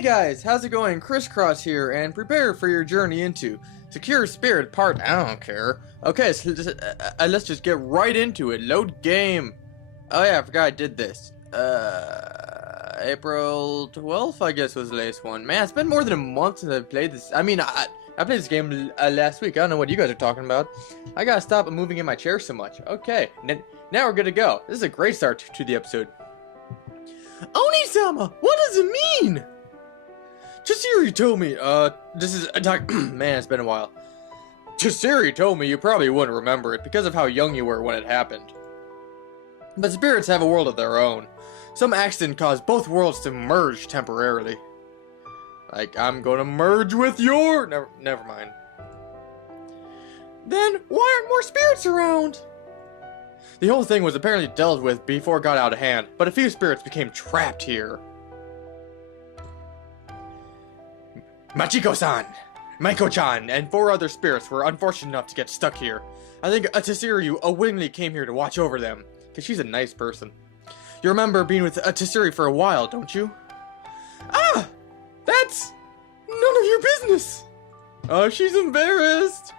Hey guys, how's it going? Chross here, and prepare for your journey into Secure Spirit Part. I don't care. Okay, so let's just get right into it. Load game. Oh yeah, I forgot I did this. April 12th, I guess, was the latest one. Man, it's been more than a month since I played this. I mean, I played this game last week. I don't know what you guys are talking about. I gotta stop moving in my chair so much. Okay, now we're good to go. This is a great start to the episode. Oni-sama, what does it mean? Chisiri told me, this is attack. Man, it's been a while. Chisiri told me you probably wouldn't remember it because of how young you were when it happened. But spirits have a world of their own. Some accident caused both worlds to merge temporarily. Like, I'm gonna merge with your... Never mind. Then, why aren't more spirits around? The whole thing was apparently dealt with before it got out of hand, but a few spirits became trapped here. Machiko-san, Maiko-chan, and 4 other spirits were unfortunate enough to get stuck here. I think Tessiryu willingly came here to watch over them, because she's a nice person. You remember being with Tessiri for a while, don't you? Ah! That's none of your business! Oh, she's embarrassed.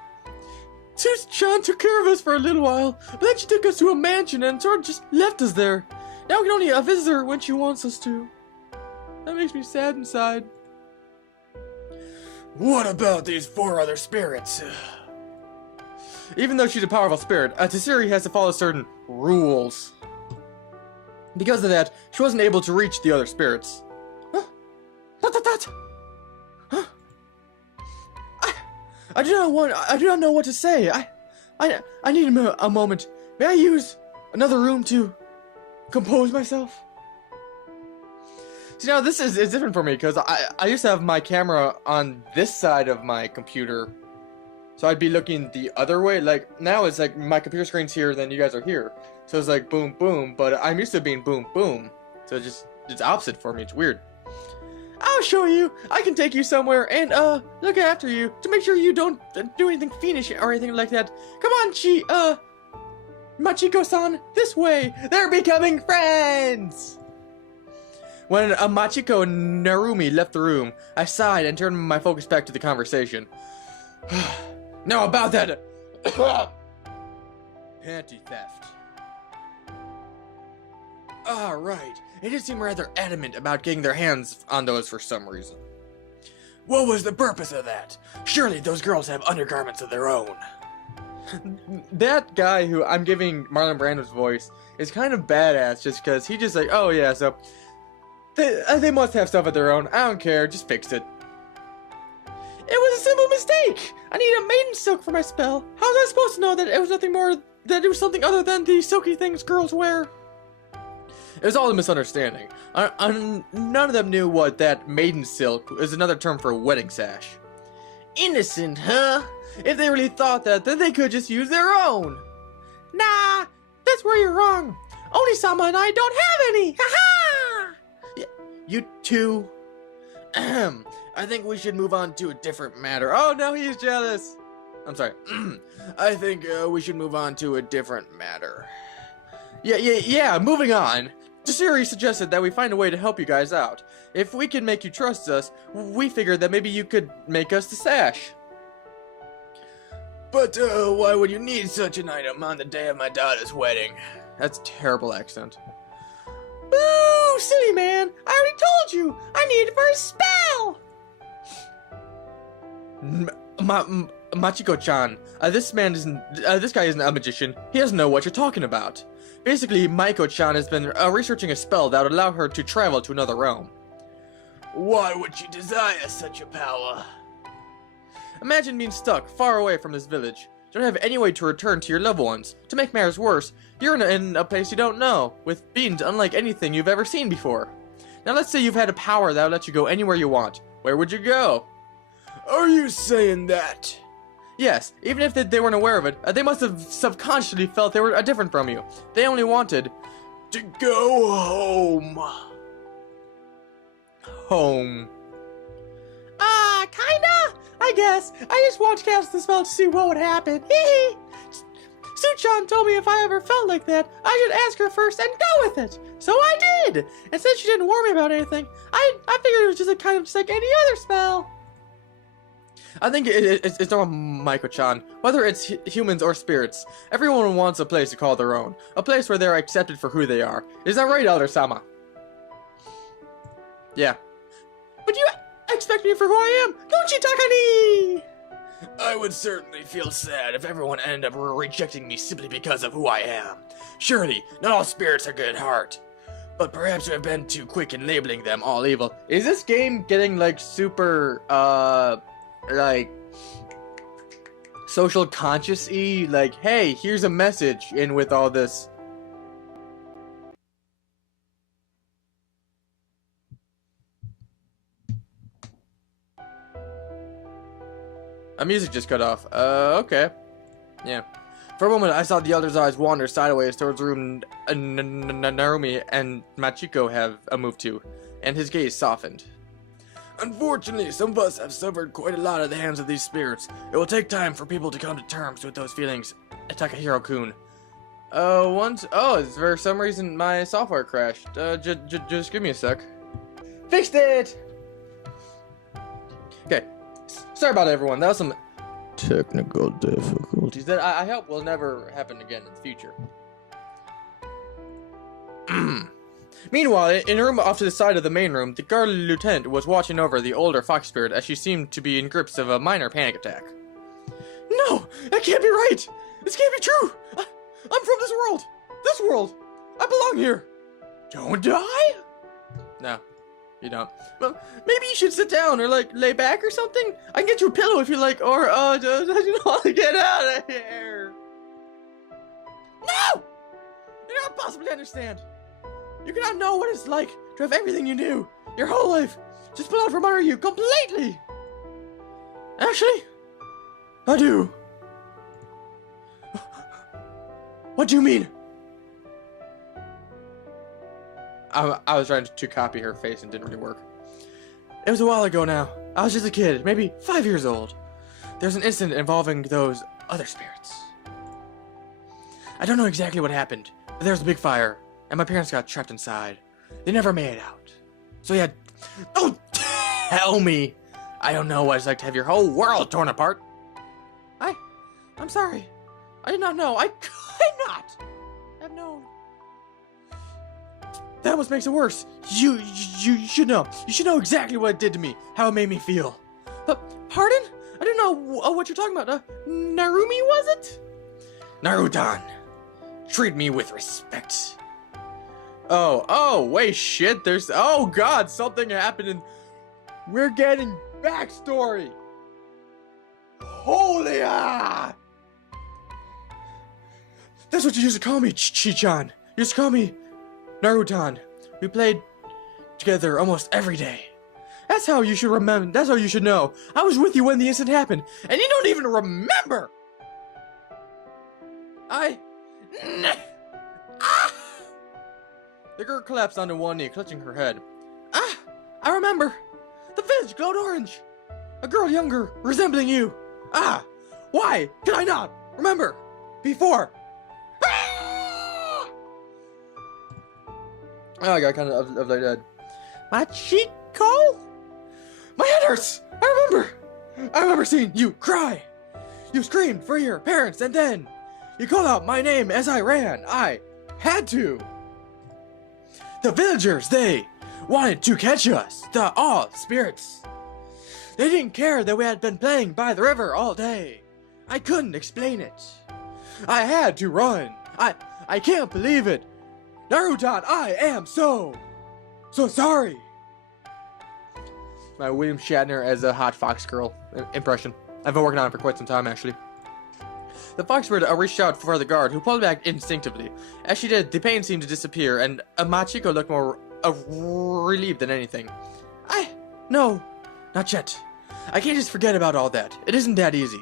Tsus-chan took care of us for a little while, but then she took us to a mansion and sort of just left us there. Now we can only visit her when she wants us to. That makes me sad inside. What about these 4 other spirits? Even though she's a powerful spirit, Tessiri has to follow certain rules. Because of that, she wasn't able to reach the other spirits. Huh? Huh? I do not know what to say. I need a moment. May I use another room to compose myself? See, now this is different for me because I used to have my camera on this side of my computer, so I'd be looking the other way. Like now it's like my computer screen's here, then you guys are here, so it's like boom boom. But I'm used to being boom boom, so it's opposite for me. It's weird. I'll show you. I can take you somewhere and look after you to make sure you don't do anything fiendish or anything like that. Come on, Machiko-san, this way. They're becoming friends. When Machiko and Narumi left the room, I sighed and turned my focus back to the conversation. Now about that panty theft. Right. They did seem rather adamant about getting their hands on those for some reason. What was the purpose of that? Surely those girls have undergarments of their own. That guy who I'm giving Marlon Brando's voice is kind of badass just because he just like, oh yeah, so they must have stuff of their own. I don't care, just fix it. It was a simple mistake. I need a maiden silk for my spell. How was I supposed to know that it was nothing more, that it was something other than the silky things girls wear? It was all a misunderstanding. None of them knew what that maiden silk is, another term for a wedding sash. Innocent, huh? If they really thought that, then they could just use their own. Nah, that's where you're wrong. Oni-sama and I don't have any. Ha-ha! You two. I think we should move on to a different matter. Oh no, he's jealous. I'm sorry. I think we should move on to a different matter. Yeah, moving on. Tessiri suggested that we find a way to help you guys out. If we can make you trust us, we figured that maybe you could make us the sash. But why would you need such an item on the day of my daughter's wedding? That's a terrible accent. Boo! Silly man! I already told you! I need it for a spell! Machiko-chan, this guy isn't a magician. He doesn't know what you're talking about. Basically, Maiko-chan has been researching a spell that would allow her to travel to another realm. Why would she desire such a power? Imagine being stuck far away from this village. You don't have any way to return to your loved ones. To make matters worse, you're in a place you don't know, with beings unlike anything you've ever seen before. Now let's say you've had a power that would let you go anywhere you want. Where would you go? Are you saying that? Yes, even if they weren't aware of it, they must have subconsciously felt they were different from you. They only wanted to go home. Home. Kinda? I guess. I just want to cast the spell to see what would happen. Hee hee. Suchan told me if I ever felt like that, I should ask her first and go with it. So I did. And since she didn't warn me about anything, I figured it was just a kind of just like any other spell. I think it's normal, Maiko-chan. Whether it's humans or spirits, everyone wants a place to call their own. A place where they're accepted for who they are. Is that right, Elder-sama? Yeah. But you expect me for who I am, don't you, Takani? I would certainly feel sad if everyone ended up rejecting me simply because of who I am. Surely, not all spirits are good at heart. But perhaps we have been too quick in labeling them all evil. Is this game getting, like, super, like, social conscious-y? Like, hey, here's a message in with all this. My music just cut off. Okay. Yeah. For a moment, I saw the elder's eyes wander sideways towards the room Narumi and Machiko have moved to, and his gaze softened. Unfortunately, some of us have suffered quite a lot at the hands of these spirits. It will take time for people to come to terms with those feelings, Takahiro-kun. For some reason my software crashed. Just give me a sec. Fixed it! Okay. Sorry about it, everyone. That was some technical difficulties that I hope will never happen again in the future. Meanwhile, in a room off to the side of the main room, the guard lieutenant was watching over the older fox spirit as she seemed to be in grips of a minor panic attack. No! That can't be right! This can't be true! I'm from this world! This world! I belong here! Don't die? No. You don't. Well, maybe you should sit down or, like, lay back or something? I can get you a pillow if you like, or, just get out of here. No! You cannot possibly understand. You cannot know what it's like to have everything you knew, your whole life, just pull out from under you completely. Actually, I do. What do you mean? I was trying to copy her face and didn't really work. It was a while ago now. I was just a kid, maybe 5 years old. There's an incident involving those other spirits. I don't know exactly what happened, but there was a big fire, and my parents got trapped inside. They never made it out. So yeah, don't tell me. I don't know what it's like to have your whole world torn apart. I'm sorry. I did not know. I could not have known. That almost makes it worse. You should know. You should know exactly what it did to me. How it made me feel. Pardon? I didn't know what you're talking about. Narumi, was it? Narutan. Treat me with respect. Oh, wait, shit. Oh god, something happened and we're getting backstory. Holy ah! That's what you used to call me, Chi-chan. You used to call me Narutan. We played together almost every day. That's how you should remember. That's how you should know. I was with you when the incident happened, and you don't even remember. The girl collapsed onto one knee, clutching her head. I remember. The village glowed orange. A girl younger, resembling you. Why can I not remember before? I got kind of like that. Machiko? My head hurts! I remember seeing you cry. You screamed for your parents and then you called out my name as I ran. I had to. The villagers, they wanted to catch us. All spirits. They didn't care that we had been playing by the river all day. I couldn't explain it. I had to run. I can't believe it. Narutan, I am so sorry. My William Shatner as a hot fox girl impression. I've been working on it for quite some time, actually. The foxbird reached out for the guard, who pulled back instinctively. As she did, the pain seemed to disappear, and Machiko looked more relieved than anything. No, not yet. I can't just forget about all that. It isn't that easy.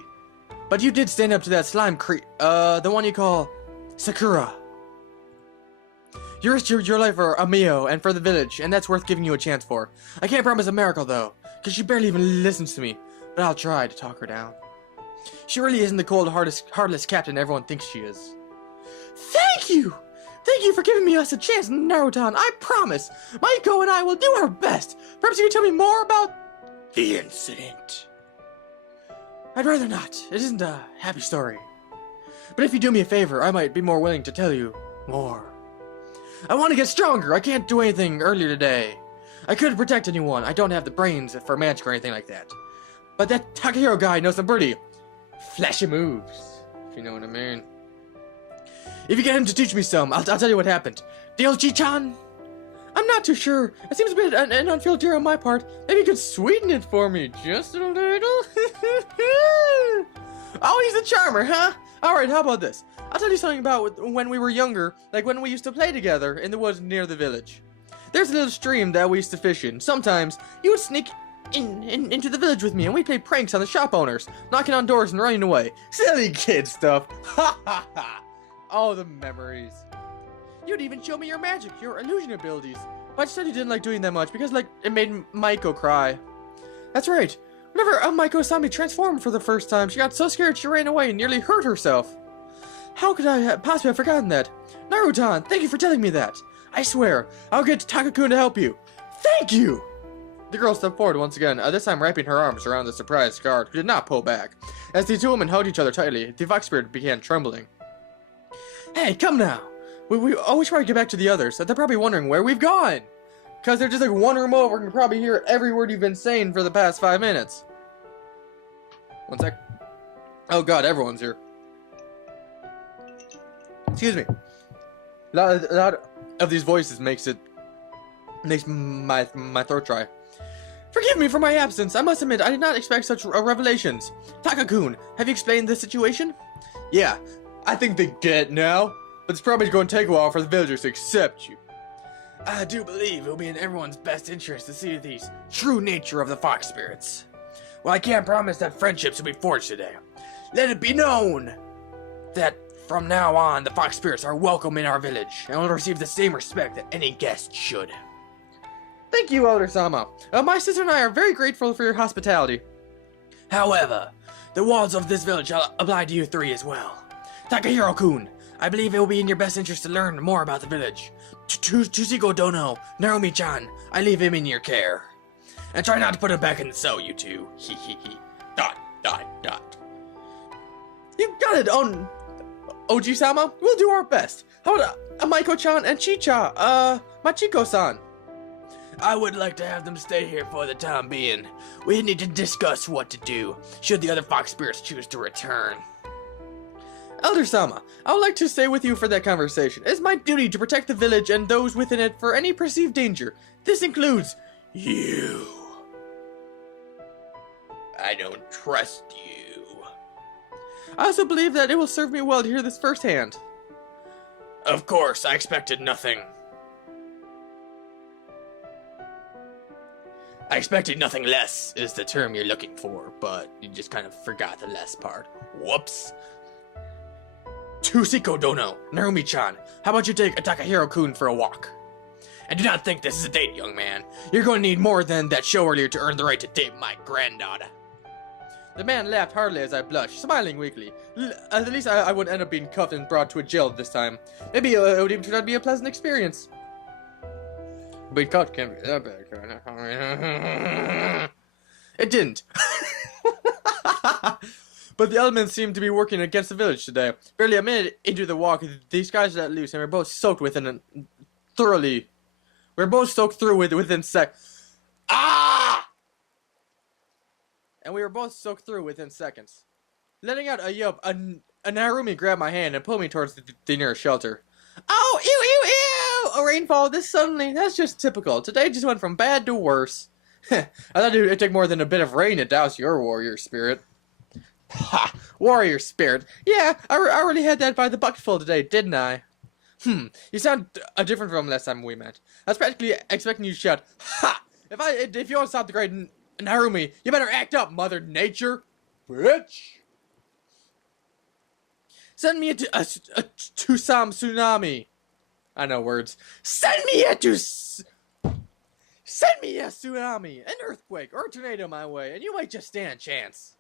But you did stand up to that slime the one you call Sakura. You risked your life for Amio and for the village, and that's worth giving you a chance for. I can't promise a miracle, though, because she barely even listens to me, but I'll try to talk her down. She really isn't the cold, heartless captain everyone thinks she is. Thank you! Thank you for giving us a chance, Naruto. I promise, Maiko and I will do our best. Perhaps you can tell me more about the incident. I'd rather not. It isn't a happy story. But if you do me a favor, I might be more willing to tell you more. I want to get stronger. I can't do anything earlier today. I couldn't protect anyone. I don't have the brains for magic or anything like that. But that Takahiro guy knows some pretty flashy moves, if you know what I mean. If you get him to teach me some, I'll tell you what happened. Deal, Chi-chan? I'm not too sure. It seems a bit an unfair deal on my part. Maybe you could sweeten it for me just a little. Oh, he's a charmer, huh? Alright, how about this? I'll tell you something about when we were younger, like when we used to play together in the woods near the village. There's a little stream that we used to fish in. Sometimes you would sneak into the village with me and we'd play pranks on the shop owners, knocking on doors and running away. Silly kid stuff. Ha ha ha. Oh, the memories. You'd even show me your magic, your illusion abilities. But I said you didn't like doing that much because, like, it made Maiko cry. That's right. Whenever Maiko saw me transform for the first time, she got so scared she ran away and nearly hurt herself. How could I possibly have forgotten that? Naruto, thank you for telling me that. I swear, I'll get Takakun to help you. Thank you! The girl stepped forward once again, this time wrapping her arms around the surprised guard, who did not pull back. As the two women hugged each other tightly, the Fox Spirit began trembling. Hey, come now! We always try to get back to the others. They're probably wondering where we've gone! Because they're just like one room over and can probably hear every word you've been saying for the past 5 minutes. One sec. Oh god, everyone's here. Excuse me. A lot of these voices makes my throat dry. Forgive me for my absence. I must admit, I did not expect such revelations. Takakun, have you explained the situation? Yeah, I think they get it now, but it's probably going to take a while for the villagers to accept you. I do believe it will be in everyone's best interest to see the true nature of the fox spirits. Well, I can't promise that friendships will be forged today. Let it be known that from now on, the fox spirits are welcome in our village and will receive the same respect that any guest should. Thank you, Elder-sama. My sister and I are very grateful for your hospitality. However, the walls of this village shall apply to you three as well. Takahiro-kun, I believe it will be in your best interest to learn more about the village. Tsuchiko Dono, Narumi-chan, I leave him in your care. And try not to put him back in the cell, you two. Hee hee hee. ... You got it, Oji-sama. We'll do our best. How about Maiko-chan and Chicha, Machiko-san? I would like to have them stay here for the time being. We need to discuss what to do, should the other fox spirits choose to return. Elder-sama, I would like to stay with you for that conversation. It is my duty to protect the village and those within it for any perceived danger. This includes you. I don't trust you. I also believe that it will serve me well to hear this firsthand. Of course, I expected nothing. I expected nothing less is the term you're looking for, but you just kind of forgot the less part. Whoops. Tsuchiko Dono, Narumi-chan, how about you take Takahiro-kun for a walk? And do not think this is a date, young man. You're going to need more than that show earlier to earn the right to date my granddaughter. The man laughed heartily as I blushed, smiling weakly. At least I wouldn't end up being cuffed and brought to a jail this time. Maybe it would even turn out to be a pleasant experience. Being cuffed can't be that bad, It didn't. But the elements seemed to be working against the village today. Barely a minute into the walk, these guys let loose, and we're both soaked within We're both soaked through within And we were both soaked through within seconds. Letting out a yelp, a Narumi grabbed my hand and pulled me towards the nearest shelter. Oh, ew, ew, ew! A rainfall this suddenly. That's just typical. Today just went from bad to worse. I thought it would take more than a bit of rain to douse your warrior spirit. Ha! Warrior spirit. Yeah, I really had that by the bucketful today, didn't I? You sound different from last time we met. I was practically expecting you to shout, ha! If you want to stop the great Narumi, you better act up, Mother Nature. Bitch! Send me a Tusam tsunami. I know words. Send me a tsunami, an earthquake, or a tornado my way, and you might just stand a chance.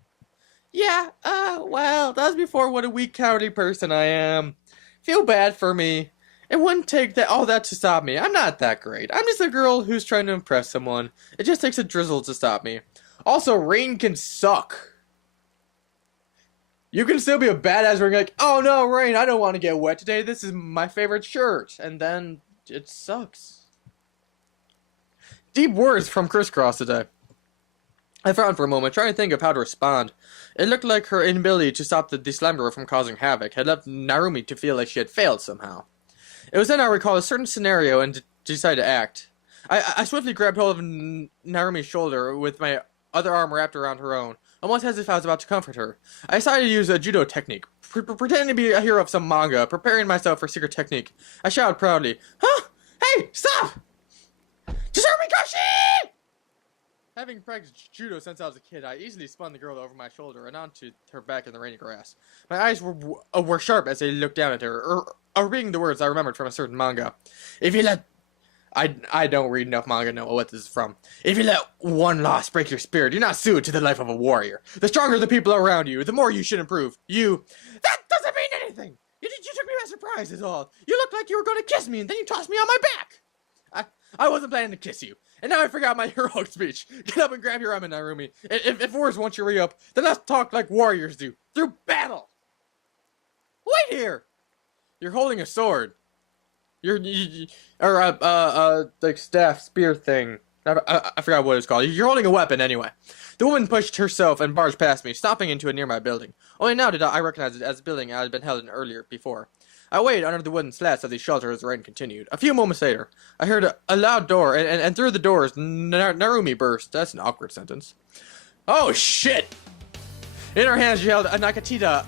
Yeah, well, that was before what a weak, cowardly person I am. Feel bad for me. It wouldn't take all that to stop me. I'm not that great. I'm just a girl who's trying to impress someone. It just takes a drizzle to stop me. Also, rain can suck. You can still be a badass where you're like, oh no, rain, I don't want to get wet today. This is my favorite shirt. And then it sucks. Deep words from Chross today. I frowned for a moment, trying to think of how to respond. It looked like her inability to stop the slanderer from causing havoc had left Narumi to feel like she had failed somehow. It was then I recalled a certain scenario and decided to act. I swiftly grabbed hold of Narumi's shoulder with my other arm wrapped around her own, almost as if I was about to comfort her. I decided to use a judo technique, pretending to be a hero of some manga, preparing myself for secret technique. I shouted proudly, "Huh? Hey, stop! Tsurumikoshi!" Having practiced judo since I was a kid, I easily spun the girl over my shoulder and onto her back in the rainy grass. My eyes were sharp as I looked down at her, reading the words I remembered from a certain manga. If you let... I don't read enough manga to know what this is from. If you let one loss break your spirit, you're not suited to the life of a warrior. The stronger the people around you, the more you should improve. That doesn't mean anything! You took me by surprise is all. You looked like you were going to kiss me and then you tossed me on my back! I wasn't planning to kiss you. And now I forgot my heroic speech. Get up and grab your ramen, Narumi. If words want you to re-up, then let's talk like warriors do. Through battle! Wait here! You're holding a sword. Like staff, spear thing. I forgot what it's called. You're holding a weapon anyway. The woman pushed herself and barged past me, stopping into a nearby building. Only now did I recognize it as a building I had been held in earlier before. I waited under the wooden slats of the shelter as the rain continued. A few moments later, I heard a loud door, and through the doors, Narumi burst. That's an awkward sentence. Oh, shit! In her hands, she held a Nakatita,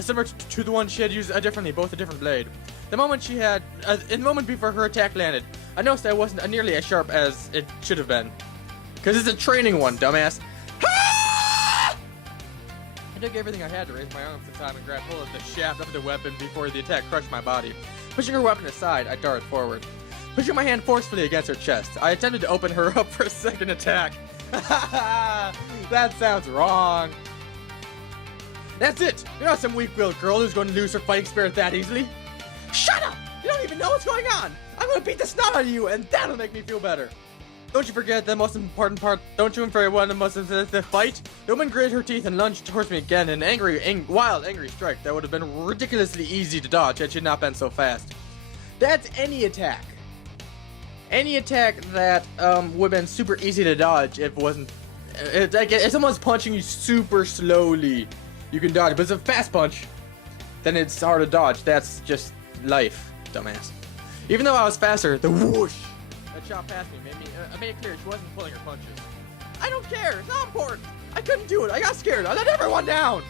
similar to the one she had used differently, both a different blade. In the moment before her attack landed, I noticed that it wasn't nearly as sharp as it should have been. Because it's a training one, dumbass. I took everything I had to raise my arms in time and grab hold of the shaft of the weapon before the attack crushed my body. Pushing her weapon aside, I darted forward. Pushing my hand forcefully against her chest, I attempted to open her up for a second attack. That sounds wrong. That's it! You're not some weak-willed girl who's going to lose her fighting spirit that easily. Shut up! You don't even know what's going on! I'm going to beat the snot out of you, and that'll make me feel better. Don't you forget the most important part. Don't you forget one of the fight? The woman gritted her teeth and lunged towards me again in an wild, angry strike that would have been ridiculously easy to dodge had she not been so fast. That's any attack. Any attack that would have been super easy to dodge if it wasn't... If someone's punching you super slowly, you can dodge. But if it's a fast punch, then it's hard to dodge. That's just life, dumbass. Even though I was faster, the whoosh that shot past me made it clear she wasn't pulling her punches. I don't care. It's not important. I couldn't do it. I got scared. I let everyone down.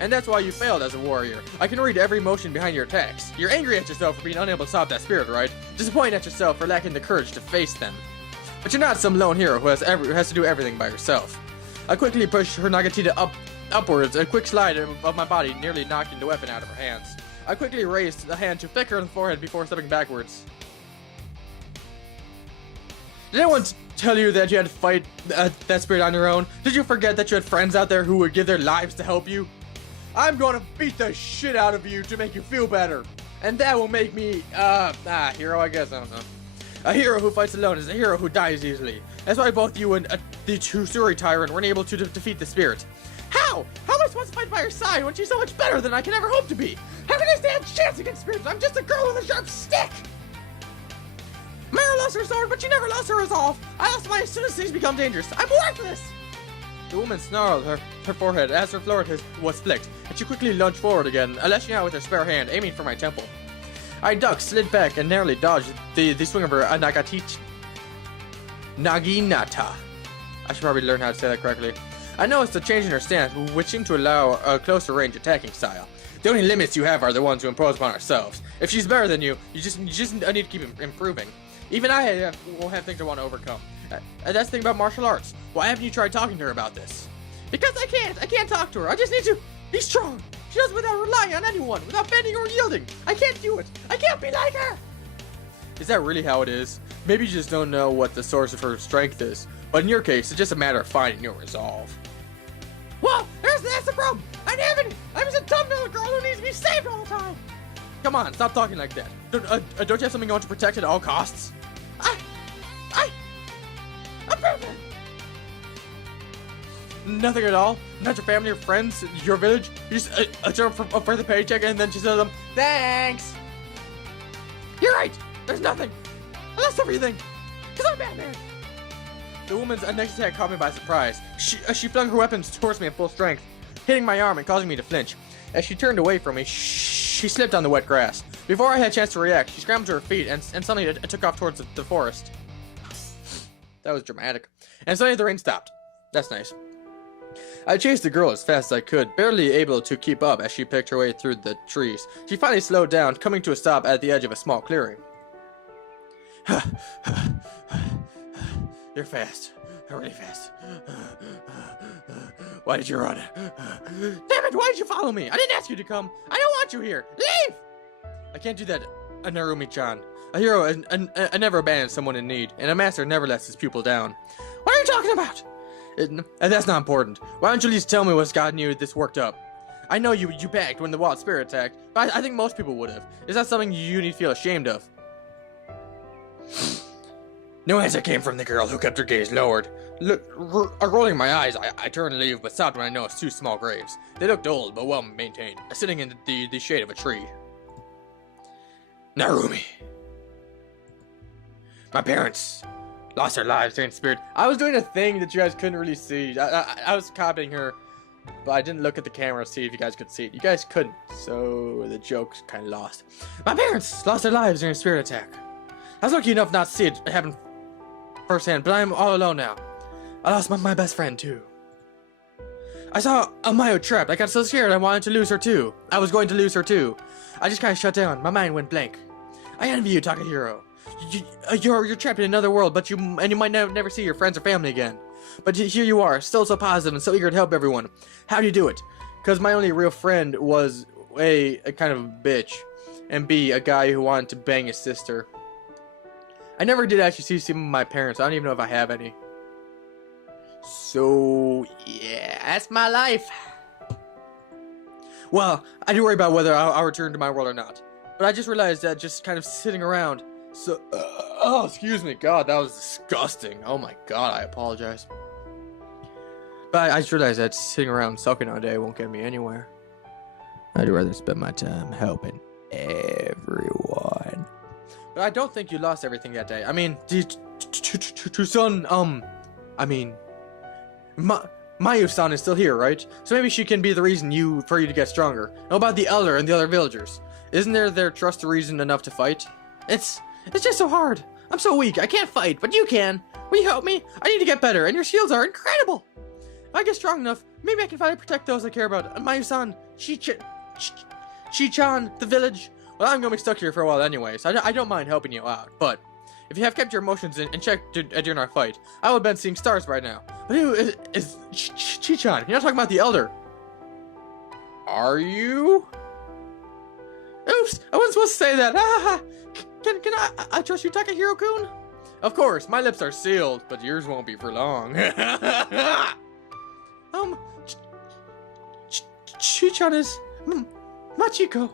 And that's why you failed as a warrior. I can read every emotion behind your attacks. You're angry at yourself for being unable to stop that spirit, right? Disappointed at yourself for lacking the courage to face them. But you're not some lone hero who has to do everything by yourself. I quickly pushed her Nagatita upwards. A quick slide of my body nearly knocking the weapon out of her hands. I quickly raised the hand to flick her in the forehead before stepping backwards. Did anyone tell you that you had to fight that spirit on your own? Did you forget that you had friends out there who would give their lives to help you? I'm gonna beat the shit out of you to make you feel better. And that will make me, hero, I guess, I don't know. A hero who fights alone is a hero who dies easily. That's why both you and the Chusuri Tyrant weren't able to defeat the spirit. How? How am I supposed to fight by her side when she's so much better than I can ever hope to be? How can I stand a chance against spirits? I'm just a girl with a sharp stick! Mara lost her sword, but she never lost her resolve. I lost mine as soon as things become dangerous. I'm worthless! The woman snarled her forehead as her forehead was flicked, and she quickly lunged forward again, lashing out with her spare hand, aiming for my temple. I ducked, slid back, and narrowly dodged the swing of her Naginata. I should probably learn how to say that correctly. I noticed a change in her stance, which seemed to allow a closer range attacking style. The only limits you have are the ones we impose upon ourselves. If she's better than you, you just need to keep improving. Even I will have things I want to overcome. That's the thing about martial arts. Why haven't you tried talking to her about this? Because I can't talk to her. I just need to be strong. She does it without relying on anyone, without bending or yielding. I can't do it. I can't be like her. Is that really how it is? Maybe you just don't know what the source of her strength is. But in your case, it's just a matter of finding your resolve. Well, there's That's the problem. I was a dumb little girl who needs to be saved all the time. Come on, stop talking like that. Don't you have something you want to protect at all costs? I'm perfect. Nothing at all? Not your family or friends? Your village? You just a further paycheck and then she says to them, thanks. You're right. There's nothing. I lost everything. Because I'm Batman. The woman's next attack caught me by surprise. She flung her weapons towards me at full strength, hitting my arm and causing me to flinch. As she turned away from me, she slipped on the wet grass. Before I had a chance to react, she scrambled to her feet and suddenly took off towards the forest. That was dramatic. And suddenly the rain stopped. That's nice. I chased the girl as fast as I could, barely able to keep up as she picked her way through the trees. She finally slowed down, coming to a stop at the edge of a small clearing. You're fast. Really fast. Why did you run? Damn it, why did you follow me? I didn't ask you to come. I don't want you here. Leave! I can't do that, Narumi-chan. A hero never abandons someone in need, and a master never lets his pupil down. What are you talking about? That's not important. Why don't you at least tell me what's gotten you this worked up? I know you backed when the wild spirit attacked, but I think most people would have. Is that something you need to feel ashamed of? No answer came from the girl, who kept her gaze lowered. Rolling my eyes, I turned to leave, but stopped when I noticed two small graves. They looked old, but well maintained, sitting in the shade of a tree. Narumi. My parents lost their lives during spirit. I was doing a thing that you guys couldn't really see. I was copying her, but I didn't look at the camera to see if you guys could see it. You guys couldn't, so the joke's kind of lost. My parents lost their lives during a spirit attack. I was lucky enough not to see it happen firsthand, but I'm all alone now. I lost my best friend, too. I saw Amayo trapped. I got so scared I wanted to lose her, too. I was going to lose her, too. I just kind of shut down. My mind went blank. I envy you, Takahiro. You're trapped in another world, but you might never see your friends or family again. But here you are, still so positive and so eager to help everyone. How do you do it? Because my only real friend was A, a kind of a bitch, and B, a guy who wanted to bang his sister. I never did actually see some of my parents. I don't even know if I have any. So, yeah, that's my life. Well, I do worry about whether I'll return to my world or not. But I just realized that just kind of sitting around. So, oh, excuse me. God, that was disgusting. Oh my God, I apologize. But I just realized that sitting around sulking all day won't get me anywhere. I'd rather spend my time helping everyone. But I don't think you lost everything that day. I mean, Mayu-san is still here, right? So maybe she can be the reason for you to get stronger. How about the elder and the other villagers? Isn't their trust a reason enough to fight? It's just so hard. I'm so weak. I can't fight, but you can. Will you help me? I need to get better, and your shields are incredible. If I get strong enough, maybe I can finally protect those I care about. Mayu-san, Chi-chan, the village. Well, I'm gonna be stuck here for a while anyway, so I don't mind helping you out. But if you have kept your emotions in check during our fight, I would have been seeing stars right now. But who is Chi-chan? You're not talking about the elder. Are you? Oops, I wasn't supposed to say that. Can I trust you, Takahiro-kun? Of course, my lips are sealed, but yours won't be for long. Chi-chan is Machiko.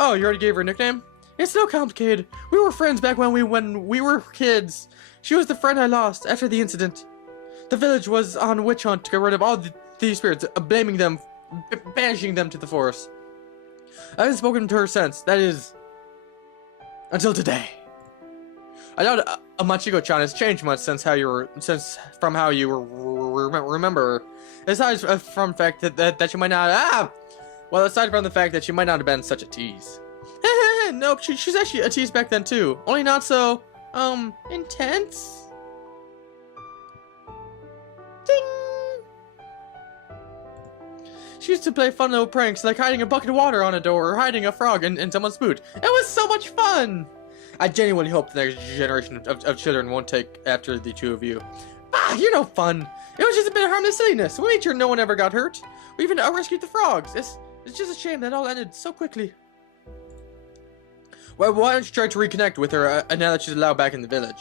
Oh, you already gave her a nickname? It's no complicated. We were friends back when we were kids. She was the friend I lost after the incident. The village was on a witch hunt to get rid of all these spirits, blaming them, banishing them to the forest. I haven't spoken to her since. That is, until today. I doubt Machiko-chan has changed much from how you remember. Aside from the fact that you might not aside from the fact that she might not have been such a tease. Nope, she's actually a tease back then too. Only not so, intense. Ding! She used to play fun little pranks like hiding a bucket of water on a door or hiding a frog in someone's boot. It was so much fun! I genuinely hope the next generation of children won't take after the two of you. You're no fun. It was just a bit of harmless silliness. We made sure no one ever got hurt. We even rescued the frogs. It's just a shame that all ended so quickly. Well, why don't you try to reconnect with her now that she's allowed back in the village?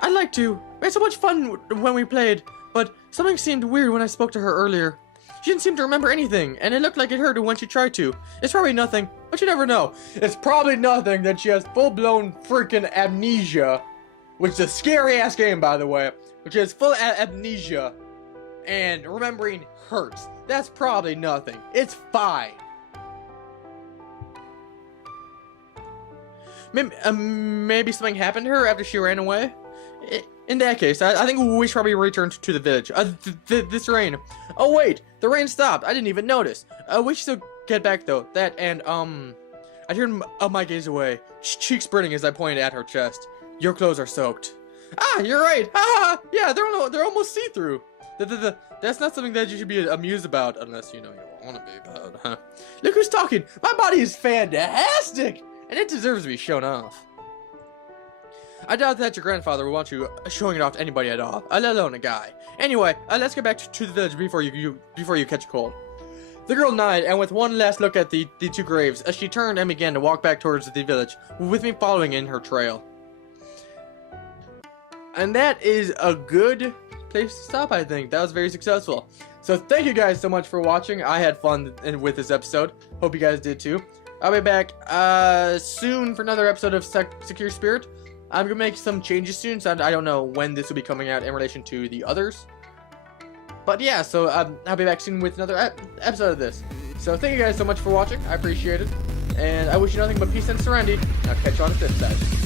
I'd like to. We had so much fun when we played, but something seemed weird when I spoke to her earlier. She didn't seem to remember anything, and it looked like it hurt her when she tried to. It's probably nothing, but you never know. It's probably nothing that she has full-blown freaking amnesia, which is a scary-ass game, by the way, which is full amnesia, and remembering hurts. That's probably nothing. It's fine. Maybe something happened to her after she ran away? In that case, I think we should probably return to the village. This rain. Oh wait, the rain stopped. I didn't even notice. We should still get back though. That and I turned my gaze away, cheeks burning as I pointed at her chest. Your clothes are soaked. Ah, you're right. Ah, yeah, they're almost see-through. That's not something that you should be amused about, unless you know you want to be about, huh? Look who's talking. My body is fantastic, and it deserves to be shown off. I doubt that your grandfather would want you showing it off to anybody at all, let alone a guy. Anyway, let's get back to the village before you catch a cold. The girl nodded, and with one last look at the two graves, she turned and began to walk back towards the village, with me following in her trail. And that is a good place to stop, I think. That was very successful. So thank you guys so much for watching. I had fun with this episode. Hope you guys did too. I'll be back soon for another episode of Secure Spirit. I'm going to make some changes soon, so I don't know when this will be coming out in relation to the others. But yeah, so I'll be back soon with another episode of this. So thank you guys so much for watching. I appreciate it. And I wish you nothing but peace and serenity. I'll catch you on the flip side.